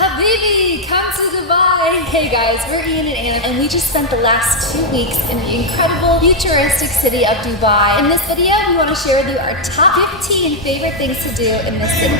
Habibi, come to Dubai! Hey guys, we're Ian and Anna, and we just spent the last 2 weeks in the incredible, futuristic city of Dubai. In this video, we want to share with you our top 15 favorite things to do in this city.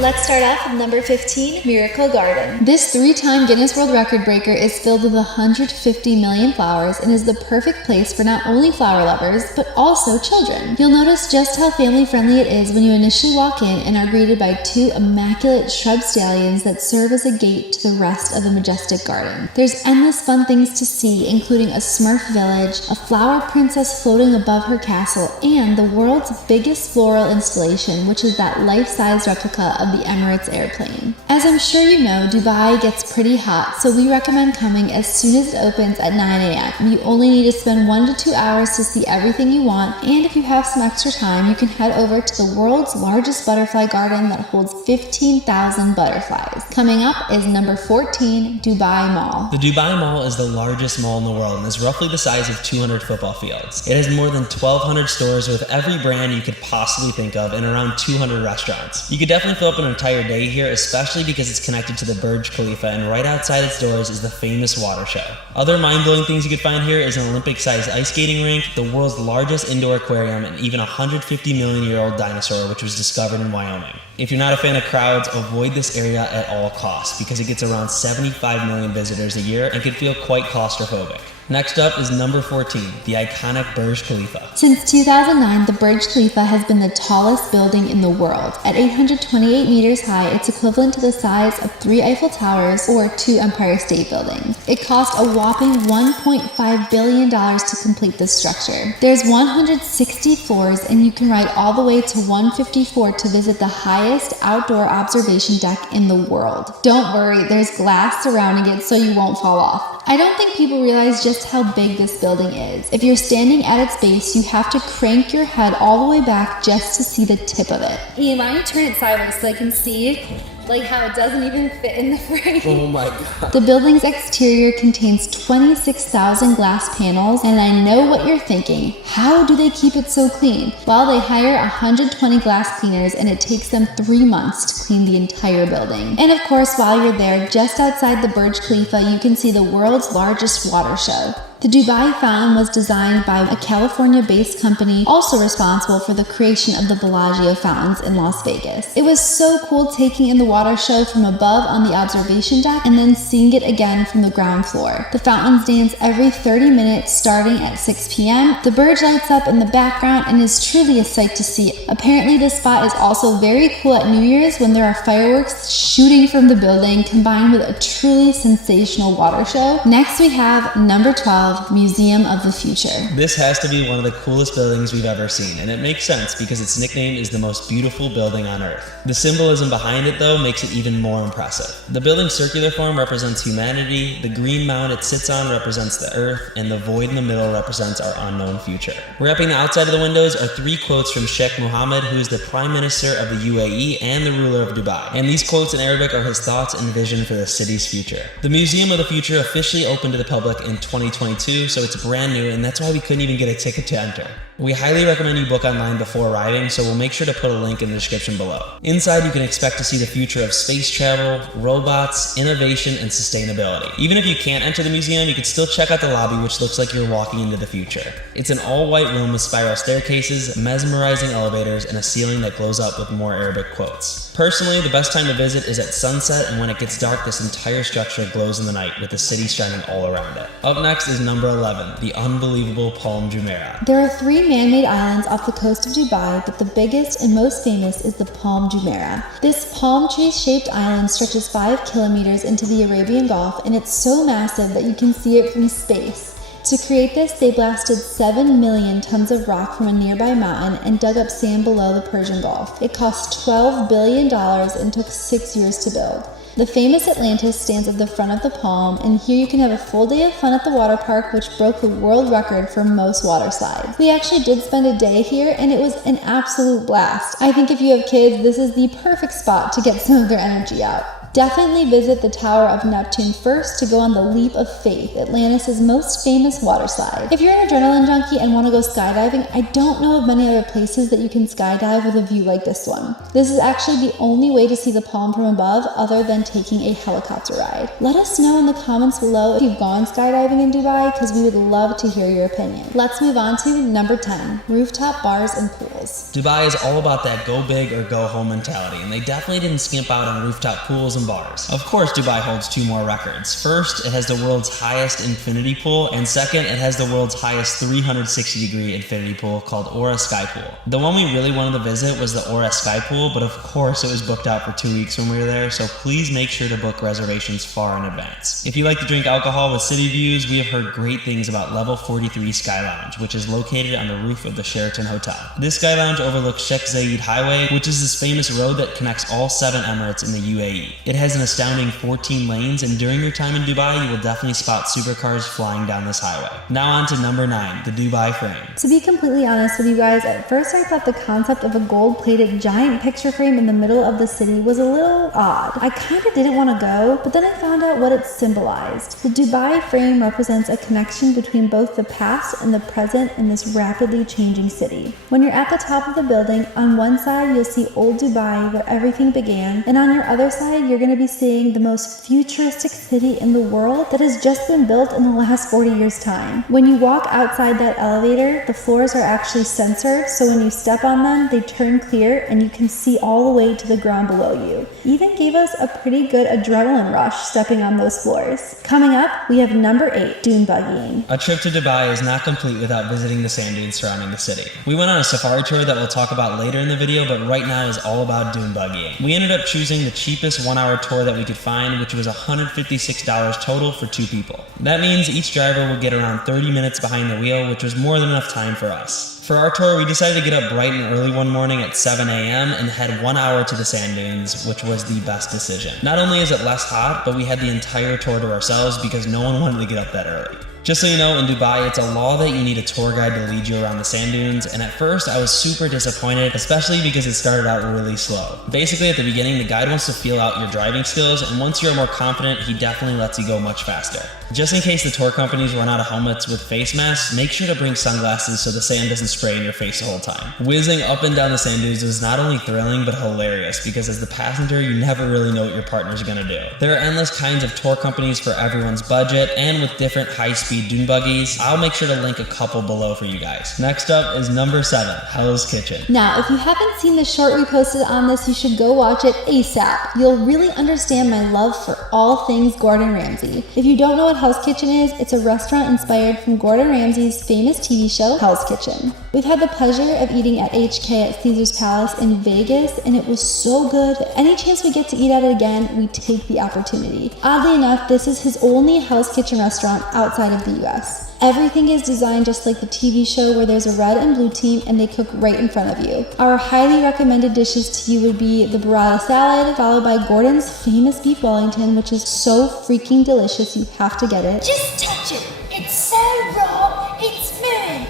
Let's start off with number 15, Miracle Garden. This 3-time Guinness World Record breaker is filled with 150 million flowers and is the perfect place for not only flower lovers, but also children. You'll notice just how family friendly it is when you initially walk in and are greeted by 2 immaculate shrub stallions that serve as a gate to the rest of the majestic garden. There's endless fun things to see, including a Smurf village, a flower princess floating above her castle, and the world's biggest floral installation, which is that life-size replica of the Emirates airplane. As I'm sure you know, Dubai gets pretty hot, so we recommend coming as soon as it opens at 9 a.m. You only need to spend 1 to 2 hours to see everything you want, and if you have some extra time, you can head over to the world's largest butterfly garden that holds 15,000 butterflies. Coming up is number 14, Dubai Mall. The Dubai Mall is the largest mall in the world and is roughly the size of 200 football fields. It has more than 1,200 stores with every brand you could possibly think of and around 200 restaurants. You could definitely fill up an entire day here, especially because it's connected to the Burj Khalifa, and right outside its doors is the famous water show. Other mind-blowing things you could find here is an Olympic-sized ice skating rink, the world's largest indoor aquarium, and even a 150-million-year-old dinosaur which was discovered in Wyoming. If you're not a fan of crowds, avoid this area at all costs because it gets around 75 million visitors a year and can feel quite claustrophobic. Next up is number 14, the iconic Burj Khalifa. Since 2009, the Burj Khalifa has been the tallest building in the world. At 828 meters high, it's equivalent to the size of 3 Eiffel Towers or 2 Empire State Buildings. It cost a whopping $1.5 billion to complete this structure. There's 160 floors, and you can ride all the way to 154 to visit the highest outdoor observation deck in the world. Don't worry, there's glass surrounding it so you won't fall off. I don't think people realize just how big this building is. If you're standing at its base, you have to crank your head all the way back just to see the tip of it. Ian, why don't you turn it sideways so I can see how it doesn't even fit in the frame. Oh my god. The building's exterior contains 26,000 glass panels, and I know what you're thinking. How do they keep it so clean? Well, they hire 120 glass cleaners, and it takes them 3 months to clean the entire building. And of course, while you're there, just outside the Burj Khalifa, you can see the world's largest water show. The Dubai Fountain was designed by a California-based company also responsible for the creation of the Bellagio fountains in Las Vegas. It was so cool taking in the water show from above on the observation deck and then seeing it again from the ground floor. The fountains dance every 30 minutes starting at 6 p.m. The Burj lights up in the background and is truly a sight to see. Apparently this spot is also very cool at New Year's when there are fireworks shooting from the building combined with a truly sensational water show. Next we have number 12, Museum of the Future. This has to be one of the coolest buildings we've ever seen, and it makes sense because its nickname is the most beautiful building on Earth. The symbolism behind it, though, makes it even more impressive. The building's circular form represents humanity, the green mound it sits on represents the Earth, and the void in the middle represents our unknown future. Wrapping the outside of the windows are 3 quotes from Sheikh Mohammed, who is the Prime Minister of the UAE and the ruler of Dubai. And these quotes in Arabic are his thoughts and vision for the city's future. The Museum of the Future officially opened to the public in 2022, so it's brand new, and that's why we couldn't even get a ticket to enter. We highly recommend you book online before arriving, so we'll make sure to put a link in the description below. Inside, you can expect to see the future of space travel, robots, innovation, and sustainability. Even if you can't enter the museum, you can still check out the lobby, which looks like you're walking into the future. It's an all-white room with spiral staircases, mesmerizing elevators, and a ceiling that glows up with more Arabic quotes. Personally, the best time to visit is at sunset, and when it gets dark, this entire structure glows in the night with the city shining all around it. Up next is number 11, the unbelievable Palm Jumeirah. There are 3 man-made islands off the coast of Dubai, but the biggest and most famous is the Palm Jumeirah. This palm tree-shaped island stretches 5 kilometers into the Arabian Gulf, and it's so massive that you can see it from space. To create this, they blasted 7 million tons of rock from a nearby mountain and dug up sand below the Persian Gulf. It cost $12 billion and took 6 years to build. The famous Atlantis stands at the front of the palm, and here you can have a full day of fun at the water park, which broke the world record for most water slides. We actually did spend a day here, and it was an absolute blast. I think if you have kids, this is the perfect spot to get some of their energy out. Definitely visit the Tower of Neptune first to go on the Leap of Faith, Atlantis' most famous water slide. If you're an adrenaline junkie and want to go skydiving, I don't know of many other places that you can skydive with a view like this one. This is actually the only way to see the palm from above other than taking a helicopter ride. Let us know in the comments below if you've gone skydiving in Dubai, because we would love to hear your opinion. Let's move on to number 10, rooftop bars and pools. Dubai is all about that go big or go home mentality, and they definitely didn't skimp out on rooftop pools and bars. Of course, Dubai holds two more records. First, it has the world's highest infinity pool, and second, it has the world's highest 360-degree infinity pool called Aura Sky Pool. The one we really wanted to visit was the Aura Sky Pool, but of course it was booked out for 2 weeks when we were there, so please make sure to book reservations far in advance. If you like to drink alcohol with city views, we have heard great things about Level 43 Sky Lounge, which is located on the roof of the Sheraton Hotel. This Sky Lounge overlooks Sheikh Zayed Highway, which is this famous road that connects all 7 Emirates in the UAE. It has an astounding 14 lanes, and during your time in Dubai, you will definitely spot supercars flying down this highway. Now on to number 9, the Dubai Frame. To be completely honest with you guys, at first I thought the concept of a gold-plated giant picture frame in the middle of the city was a little odd. I kind of didn't want to go, but then I found out what it symbolized. The Dubai frame represents a connection between both the past and the present in this rapidly changing city. When you're at the top of the building, on one side you'll see old Dubai where everything began, and on your other side you're going to be seeing the most futuristic city in the world that has just been built in the last 40 years' time. When you walk outside that elevator, the floors are actually censored, so when you step on them, they turn clear and you can see all the way to the ground below you. Even gave us a pretty good adrenaline rush stepping on those floors. Coming up, we have number 8, dune buggying. A trip to Dubai is not complete without visiting the sand dunes surrounding the city. We went on a safari tour that we'll talk about later in the video, but right now is all about dune buggying. We ended up choosing the cheapest 1-hour tour that we could find, which was $156 total for 2 people. That means each driver will get around 30 minutes behind the wheel, which was more than enough time for us. For our tour, we decided to get up bright and early one morning at 7 a.m. and head 1 hour to the sand dunes, which was the best decision. Not only is it less hot, but we had the entire tour to ourselves because no one wanted to get up that early. Just so you know, in Dubai, it's a law that you need a tour guide to lead you around the sand dunes, and at first I was super disappointed, especially because it started out really slow. Basically, at the beginning, the guide wants to feel out your driving skills, and once you're more confident, he definitely lets you go much faster. Just in case the tour companies run out of helmets with face masks, make sure to bring sunglasses so the sand doesn't spray in your face the whole time. Whizzing up and down the sand dunes is not only thrilling, but hilarious, because as the passenger, you never really know what your partner's gonna do. There are endless kinds of tour companies for everyone's budget, and with different high-speed dune buggies. I'll make sure to link a couple below for you guys. Next up is number 7, Hell's Kitchen. Now, if you haven't seen the short we posted on this, you should go watch it ASAP. You'll really understand my love for all things Gordon Ramsay. If you don't know what Hell's Kitchen is, it's a restaurant inspired from Gordon Ramsay's famous TV show, Hell's Kitchen. We've had the pleasure of eating at HK at Caesar's Palace in Vegas, and it was so good that any chance we get to eat at it again, we take the opportunity. Oddly enough, this is his only Hell's Kitchen restaurant outside of the US. Everything is designed just like the TV show where there's a red and blue team and they cook right in front of you. Our highly recommended dishes to you would be the burrata salad, followed by Gordon's famous beef Wellington, which is so freaking delicious you have to get it. Just touch it. It's so raw. It's smooth.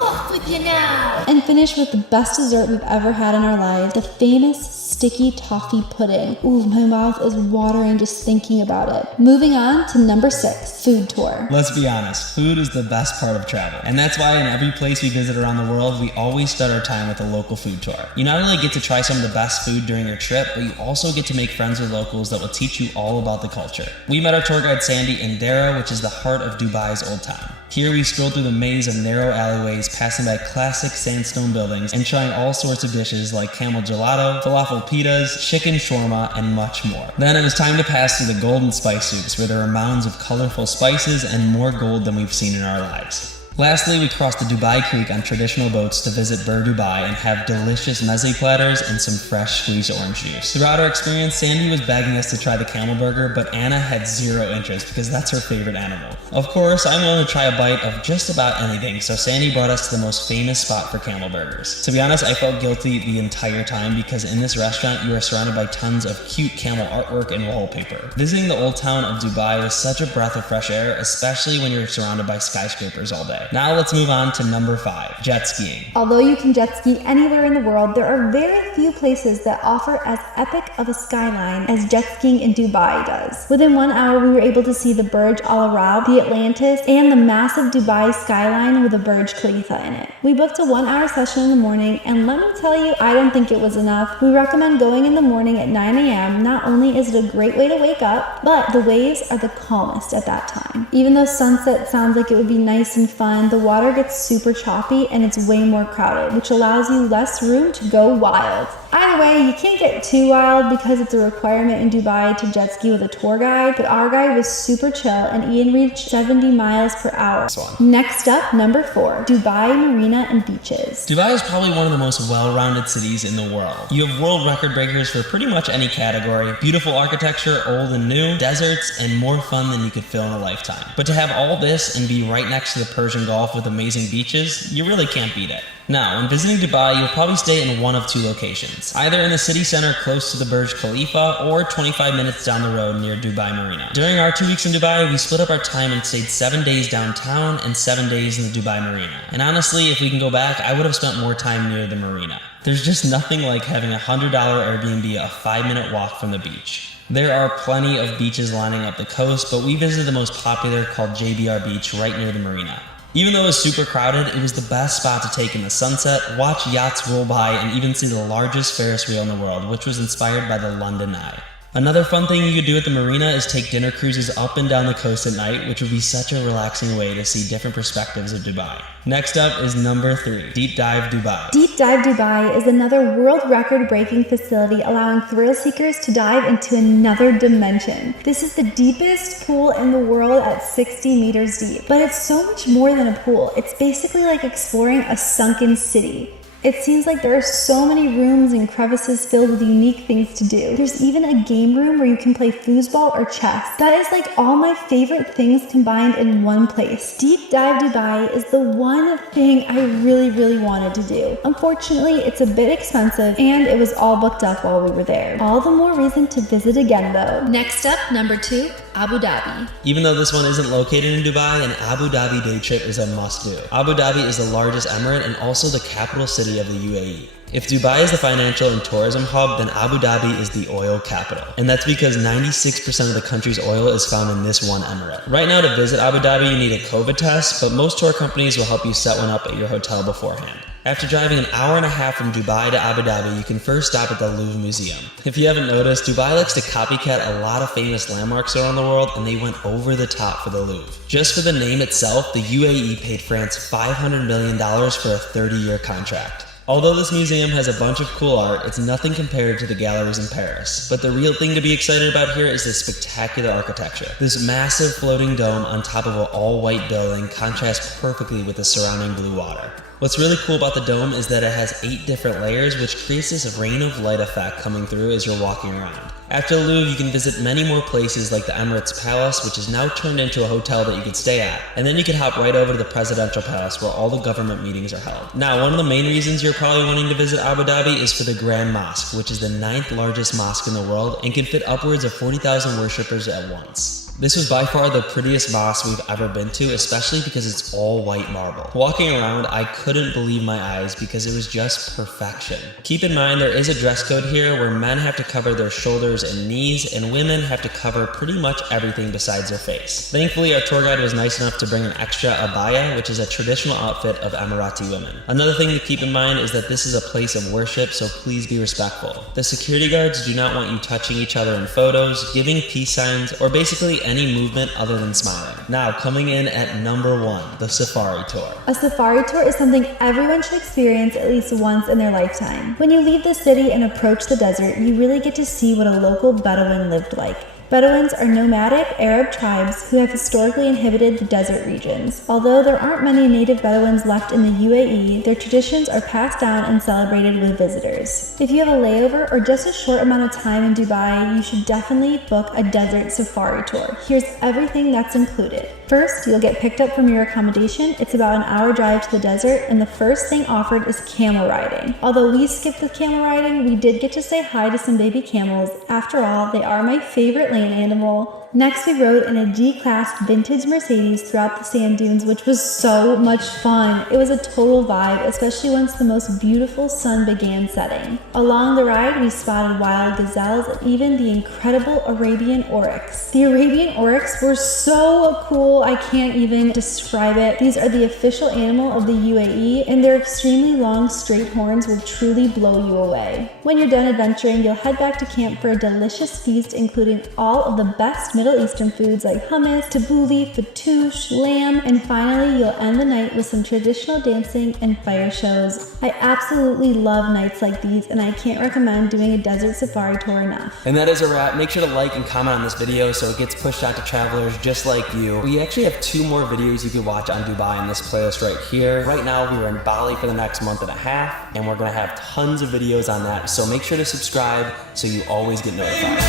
Off with you now. And finish with the best dessert we've ever had in our lives, the famous sticky toffee pudding. Ooh, my mouth is watering just thinking about it. Moving on to number 6, food tour. Let's be honest, food is the best part of travel. And that's why in every place we visit around the world, we always start our time with a local food tour. You not only get to try some of the best food during your trip, but you also get to make friends with locals that will teach you all about the culture. We met our tour guide Sandy in Dara, which is the heart of Dubai's Old Town. Here we strolled through the maze of narrow alleyways, passing by classic sandstone buildings and trying all sorts of dishes like camel gelato, falafel pitas, chicken shawarma, and much more. Then it was time to pass through the golden spice souks, where there are mounds of colorful spices and more gold than we've seen in our lives. Lastly, we crossed the Dubai Creek on traditional boats to visit Burj Dubai and have delicious meze platters and some fresh squeezed orange juice. Throughout our experience, Sandy was begging us to try the camel burger, but Anna had zero interest because that's her favorite animal. Of course, I'm willing to try a bite of just about anything, so Sandy brought us to the most famous spot for camel burgers. To be honest, I felt guilty the entire time because in this restaurant, you are surrounded by tons of cute camel artwork and wallpaper. Visiting the old town of Dubai was such a breath of fresh air, especially when you're surrounded by skyscrapers all day. there. Now let's move on to number 5, jet skiing. Although you can jet ski anywhere in the world, there are very few places that offer as epic of a skyline as jet skiing in Dubai does. Within 1 hour, we were able to see the Burj Al Arab, the Atlantis, and the massive Dubai skyline with the Burj Khalifa in it. We booked a 1-hour session in the morning, and let me tell you, I don't think it was enough. We recommend going in the morning at 9 a.m. Not only is it a great way to wake up, but the waves are the calmest at that time. Even though sunset sounds like it would be nice and fun, the water gets super choppy and it's way more crowded, which allows you less room to go wild. Either way, you can't get too wild because it's a requirement in Dubai to jet ski with a tour guide, but our guide was super chill and Ian reached 70 miles per hour. Next up, number 4, Dubai Marina and beaches. Dubai is probably one of the most well-rounded cities in the world. You have world record breakers for pretty much any category, beautiful architecture, old and new, deserts, and more fun than you could fill in a lifetime. But to have all this and be right next to the Persian Gulf with amazing beaches, you really can't beat it. Now, when visiting Dubai, you'll probably stay in one of 2 locations, either in the city center close to the Burj Khalifa or 25 minutes down the road near Dubai Marina. During our 2 weeks in Dubai, we split up our time and stayed 7 days downtown and 7 days in the Dubai Marina. And honestly, if we can go back, I would have spent more time near the marina. There's just nothing like having a $100 Airbnb a 5-minute walk from the beach. There are plenty of beaches lining up the coast, but we visited the most popular called JBR Beach right near the marina. Even though it was super crowded, it was the best spot to take in the sunset, watch yachts roll by, and even see the largest Ferris wheel in the world, which was inspired by the London Eye. Another fun thing you could do at the marina is take dinner cruises up and down the coast at night, which would be such a relaxing way to see different perspectives of Dubai. Next up is number 3, Deep Dive Dubai. Deep Dive Dubai is another world record breaking facility allowing thrill seekers to dive into another dimension. This is the deepest pool in the world at 60 meters deep, but it's so much more than a pool. It's basically like exploring a sunken city. It seems like there are so many rooms and crevices filled with unique things to do. There's even a game room where you can play foosball or chess. That is like all my favorite things combined in one place. Deep Dive Dubai is the one thing I really wanted to do. Unfortunately, it's a bit expensive and it was all booked up while we were there. All the more reason to visit again though. Next up, number 2, Abu Dhabi. Even though this one isn't located in Dubai, an Abu Dhabi day trip is a must-do. Abu Dhabi is the largest emirate and also the capital city of the UAE. If Dubai is the financial and tourism hub, then Abu Dhabi is the oil capital. And that's because 96% of the country's oil is found in this one emirate. Right now, to visit Abu Dhabi, you need a COVID test, but most tour companies will help you set one up at your hotel beforehand. After driving an hour and a half from Dubai to Abu Dhabi, you can first stop at the Louvre Museum. If you haven't noticed, Dubai likes to copycat a lot of famous landmarks around the world, and they went over the top for the Louvre. Just for the name itself, the UAE paid France $500 million for a 30-year contract. Although this museum has a bunch of cool art, it's nothing compared to the galleries in Paris. But the real thing to be excited about here is the spectacular architecture. This massive floating dome on top of an all-white building contrasts perfectly with the surrounding blue water. What's really cool about the dome is that it has 8 different layers, which creates this rain of light effect coming through as you're walking around. After the Louvre, you can visit many more places like the Emirates Palace, which is now turned into a hotel that you can stay at. And then you can hop right over to the Presidential Palace where all the government meetings are held. Now, one of the main reasons you're probably wanting to visit Abu Dhabi is for the Grand Mosque, which is the 9th largest mosque in the world and can fit upwards of 40,000 worshippers at once. This was by far the prettiest mosque we've ever been to, especially because it's all white marble. Walking around, I couldn't believe my eyes because it was just perfection. Keep in mind there is a dress code here where men have to cover their shoulders and knees, and women have to cover pretty much everything besides their face. Thankfully, our tour guide was nice enough to bring an extra abaya, which is a traditional outfit of Emirati women. Another thing to keep in mind is that this is a place of worship, so please be respectful. The security guards do not want you touching each other in photos, giving peace signs, or basically any movement other than smiling. Now, coming in at number 1, the safari tour. A safari tour is something everyone should experience at least once in their lifetime. When you leave the city and approach the desert, you really get to see what a local Bedouin lived like. Bedouins are nomadic Arab tribes who have historically inhabited the desert regions. Although there aren't many native Bedouins left in the UAE, their traditions are passed down and celebrated with visitors. If you have a layover or just a short amount of time in Dubai, you should definitely book a desert safari tour. Here's everything that's included. First, you'll get picked up from your accommodation. It's about an hour drive to the desert, and the first thing offered is camel riding. Although we skipped the camel riding, we did get to say hi to some baby camels. After all, they are my favorite land animal. Next, we rode in a G-Class vintage Mercedes throughout the sand dunes, which was so much fun. It was a total vibe, especially once the most beautiful sun began setting. Along the ride, we spotted wild gazelles and even the incredible Arabian oryx. The Arabian oryx were so cool, I can't even describe it. These are the official animal of the UAE, and their extremely long straight horns will truly blow you away. When you're done adventuring, you'll head back to camp for a delicious feast including all of the best Middle Eastern foods like hummus, tabbouleh, fattoush, lamb, and finally you'll end the night with some traditional dancing and fire shows. I absolutely love nights like these, and I can't recommend doing a desert safari tour enough. And that is a wrap. Make sure to like and comment on this video so it gets pushed out to travelers just like you. We actually have 2 more videos you can watch on Dubai in this playlist right here. Right now we are in Bali for the next month and a half, and we're gonna have tons of videos on that, so make sure to subscribe so you always get notified.